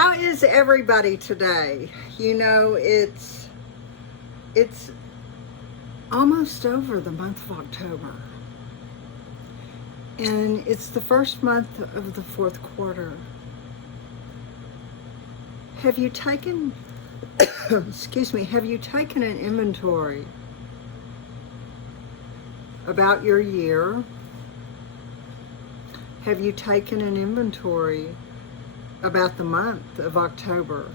How is everybody today? You know, it's almost over, the month of October. And it's the first month of the fourth quarter. Have you taken, have you taken an inventory about your year? Have you taken an inventory about the month of October?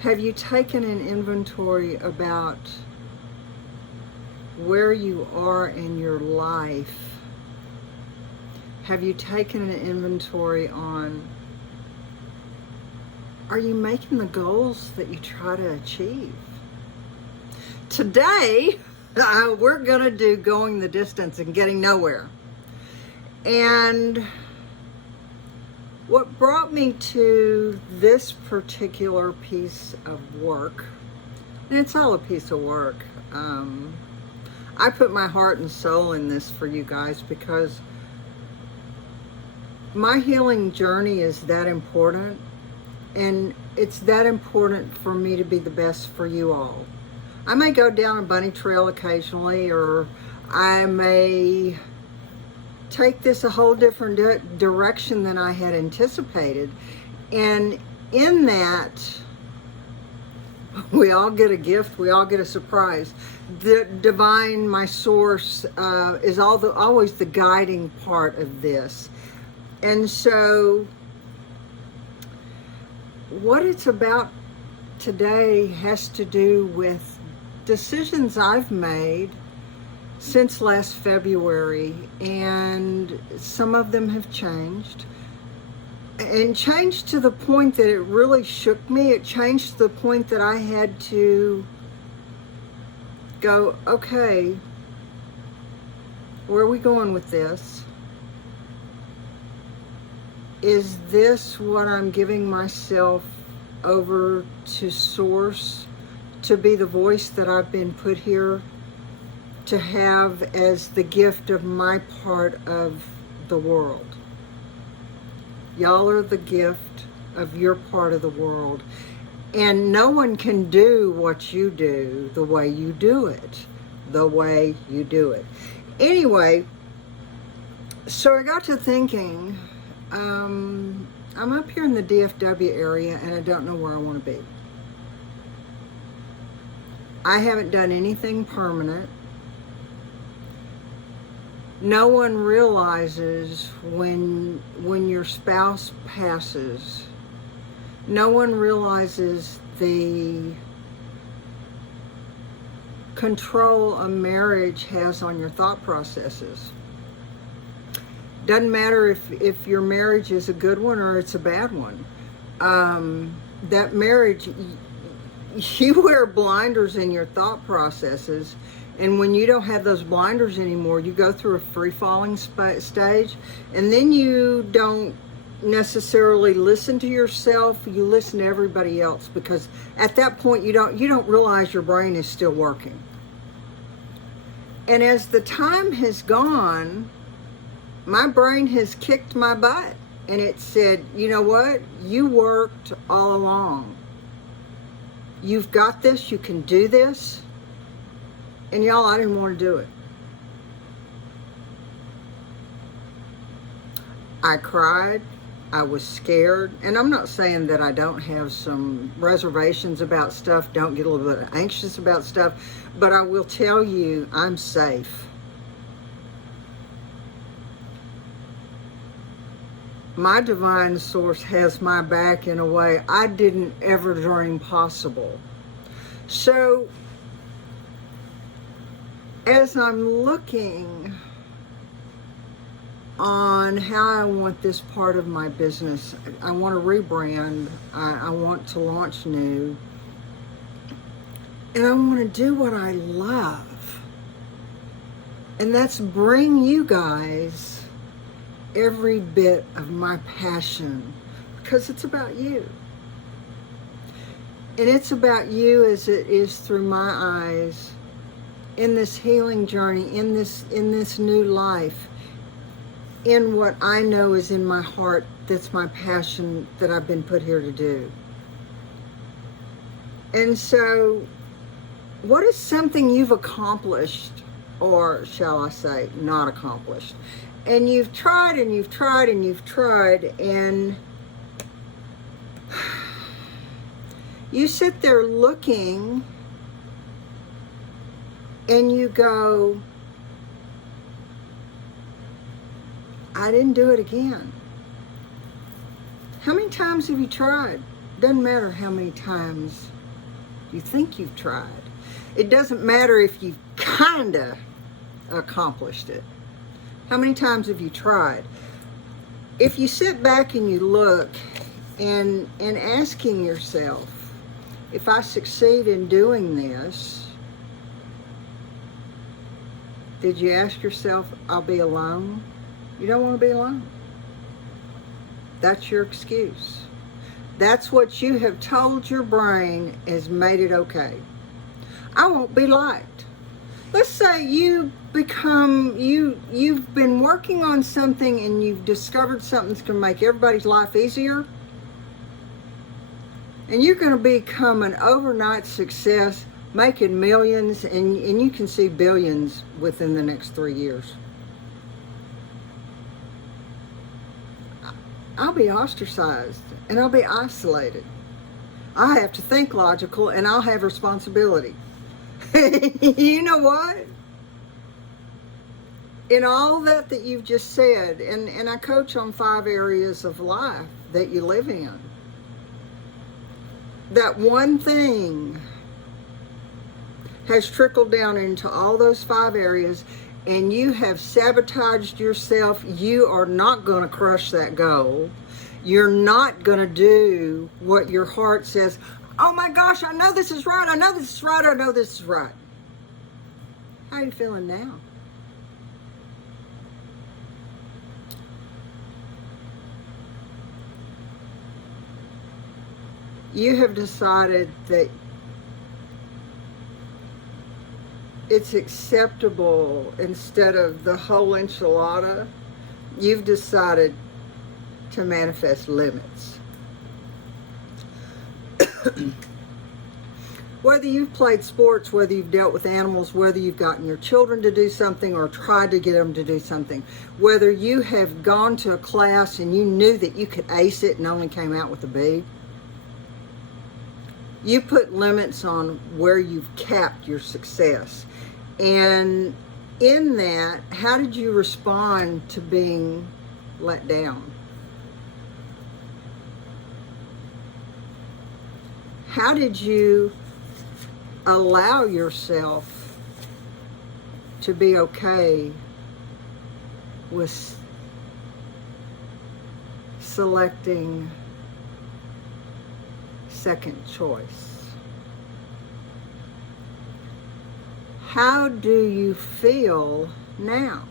Have you taken an inventory about where you are in your life? Have you taken an inventory on, are you making the goals that you try to achieve? Today, we're going to do going the distance and getting nowhere. And what brought me to this particular piece of work, and it's all a piece of work, I put my heart and soul in this for you guys because my healing journey is that important, and it's that important for me to be the best for you all. I may go down a bunny trail occasionally, or I may take this a whole different direction than I had anticipated. And in that, we all get a gift, we all get a surprise. The divine, my source, is always the guiding part of this. And so what it's about today has to do with decisions I've made since last February, and some of them have changed. And changed to the point that it really shook me. It changed to the point that I had to go, okay, where are we going with this? Is this what I'm giving myself over to Source to be the voice that I've been put here to have as the gift of my part of the world? Y'all are the gift of your part of the world. And no one can do what you do the way you do it. The way you do it. Anyway, so I got to thinking, I'm up here in the DFW area and I don't know where I want to be. I haven't done anything permanent. No one realizes when your spouse passes, no one realizes the control a marriage has on your thought processes. Doesn't matter if your marriage is a good one or it's a bad one. That marriage, you wear blinders in your thought processes, and when you don't have those blinders anymore, you go through a free-falling stage, and then you don't necessarily listen to yourself, you listen to everybody else, because at that point you don't realize your brain is still working. And as the time has gone, my brain has kicked my butt, and it said, you know what, you worked all along. You've got this, you can do this. And y'all, I didn't want to do it. I cried, I was scared, and I'm not saying that I don't have some reservations about stuff, don't get a little bit anxious about stuff, but I will tell you, I'm safe. My divine source has my back in a way I didn't ever dream possible. So, as I'm looking on how I want this part of my business, I want to rebrand, I want to launch new, and I want to do what I love. And that's bring you guys every bit of my passion, because it's about you. And it's about you as it is through my eyes, in this healing journey, in this new life. in what I know is in my heart, that's my passion, that I've been put here to do. And so, what is something you've accomplished, or shall I say, not accomplished? And you've tried and you've tried and you've tried, and you sit there looking and you go, I didn't do it again. How many times have you tried? Doesn't matter how many times you think you've tried. It doesn't matter if you've kinda accomplished it. How many times have you tried? If you sit back and you look and asking yourself, if I succeed in doing this, did you ask yourself, I'll be alone? You don't want to be alone. That's your excuse. That's what you have told your brain has made it okay. I won't be liked. Let's say you've been working on something and you've discovered something that's going to make everybody's life easier. And you're going to become an overnight success, making millions, and you can see billions within the next 3 years. I'll be ostracized and I'll be isolated. I have to think logical and I'll have responsibility. You know what? In all that you've just said, and I coach on 5 areas of life that you live in, that one thing has trickled down into all those 5 areas, and you have sabotaged yourself. You are not going to crush that goal. You're not going to do what your heart says, oh my gosh, I know this is right, I know this is right, I know this is right. How are you feeling now? You have decided that it's acceptable instead of the whole enchilada. You've decided to manifest limits. Whether you've played sports, whether you've dealt with animals, whether you've gotten your children to do something or tried to get them to do something, whether you have gone to a class and you knew that you could ace it and only came out with a B, you put limits on where you've capped your success. And in that, how did you respond to being let down? How did you allow yourself to be okay with selecting second choice? How do you feel now?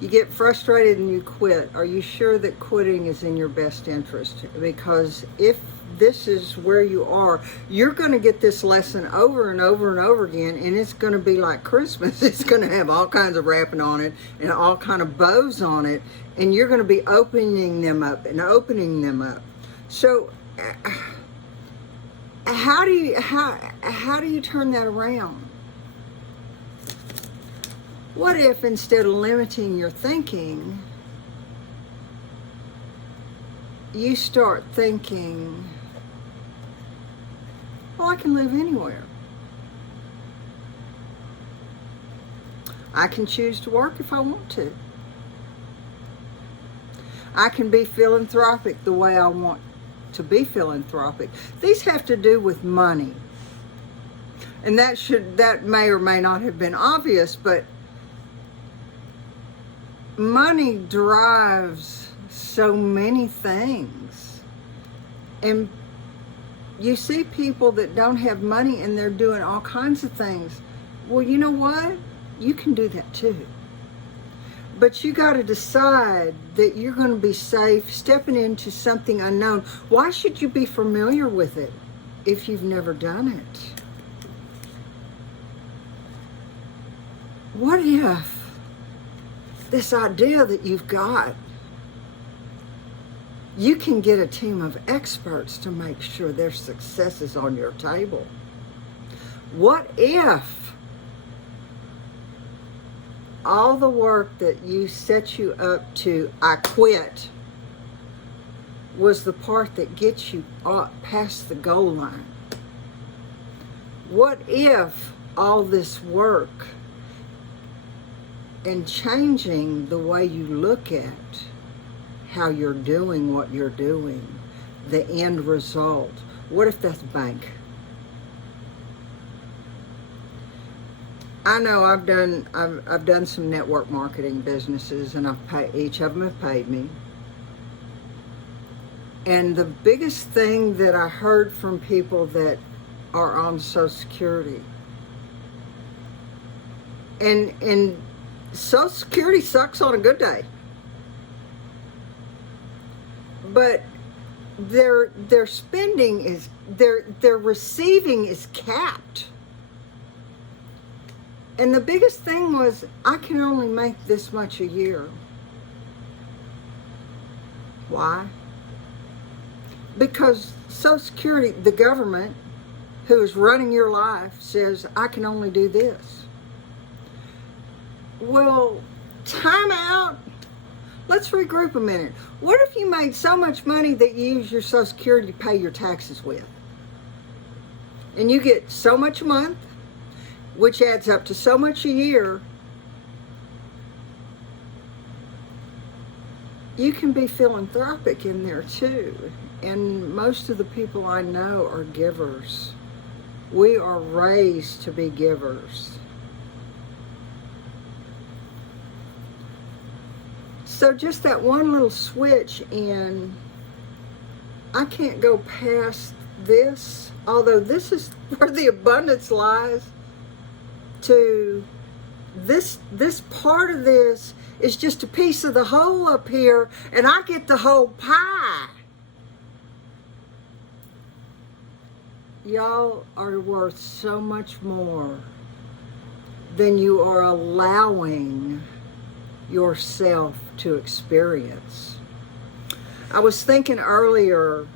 You get frustrated and you quit. Are you sure that quitting is in your best interest? Because if this is where you are, you're going to get this lesson over and over and over again, and it's going to be like Christmas. It's going to have all kinds of wrapping on it and all kind of bows on it, and you're going to be opening them up and opening them up. So how do you turn that around? What if instead of limiting your thinking, you start thinking, well, I can live anywhere. I can choose to work if I want to. I can be philanthropic the way I want to be philanthropic. These have to do with money. And that may or may not have been obvious, but money drives so many things. And you see people that don't have money and they're doing all kinds of things. Well, you know what? You can do that too. But you got to decide that you're going to be safe stepping into something unknown. Why should you be familiar with it if you've never done it? What if this idea that you've got, you can get a team of experts to make sure their success is on your table. What if all the work that you set you up to, I quit, was the part that gets you past the goal line? What if all this work and changing the way you look at how you're doing what you're doing, the end result, what if that's bank? I know I've done some network marketing businesses, and each of them have paid me. And the biggest thing that I heard from people that are on Social Security, and Social Security sucks on a good day, but their spending is, their receiving is capped. And the biggest thing was, I can only make this much a year. Why? Because Social Security, the government, who is running your life, says, I can only do this. Well, time out. Let's regroup a minute. What if you made so much money that you use your Social Security to pay your taxes with? And you get so much a month, which adds up to so much a year. You can be philanthropic in there too. And most of the people I know are givers. We are raised to be givers. So just that one little switch in, I can't go past this, although this is where the abundance lies, to this part of this is just a piece of the whole up here, and I get the whole pie. Y'all are worth so much more than you are allowing yourself to experience. I was thinking earlier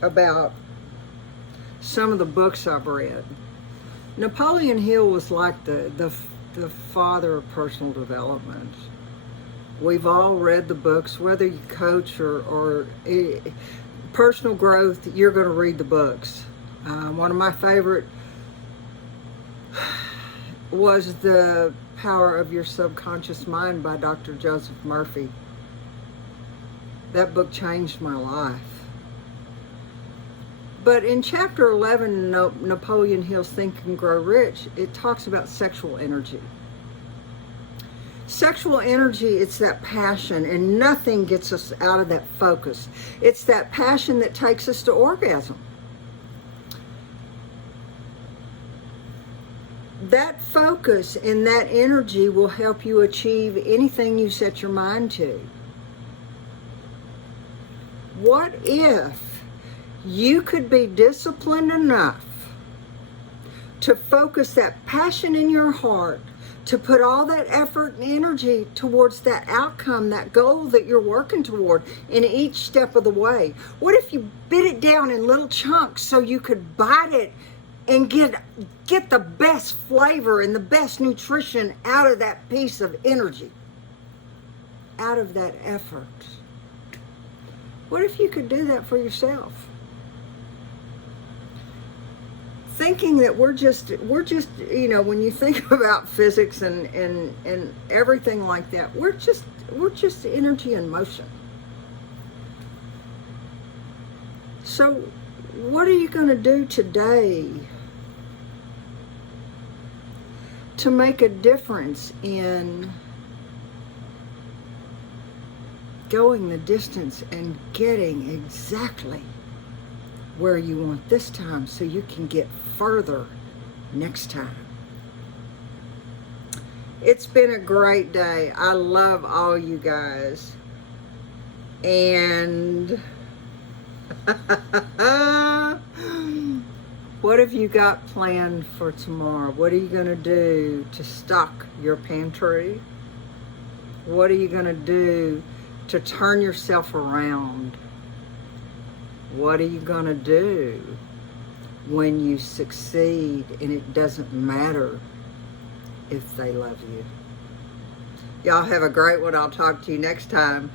about some of the books I've read. Napoleon Hill was like the father of personal development. We've all read the books, whether you coach or personal growth, you're going to read the books. One of my favorite was The Power of Your Subconscious Mind by Dr. Joseph Murphy. That book changed my life. But in chapter 11, Napoleon Hill's Think and Grow Rich, it talks about sexual energy. Sexual energy, it's that passion, and nothing gets us out of that focus. It's that passion that takes us to orgasm. That focus and that energy will help you achieve anything you set your mind to. What if you could be disciplined enough to focus that passion in your heart, to put all that effort and energy towards that outcome, that goal that you're working toward in each step of the way? What if you bit it down in little chunks so you could bite it and get the best flavor and the best nutrition out of that piece of energy, out of that effort? What if you could do that for yourself? Thinking that we're just, when you think about physics and everything like that, we're just energy in motion. So what are you going to do today to make a difference in going the distance and getting exactly where you want this time, so you can get further next time? It's been a great day. I love all you guys. And what have you got planned for tomorrow? What are you going to do to stock your pantry? What are you going to do to turn yourself around? What are you going to do when you succeed and it doesn't matter if they love you? Y'all have a great one. I'll talk to you next time.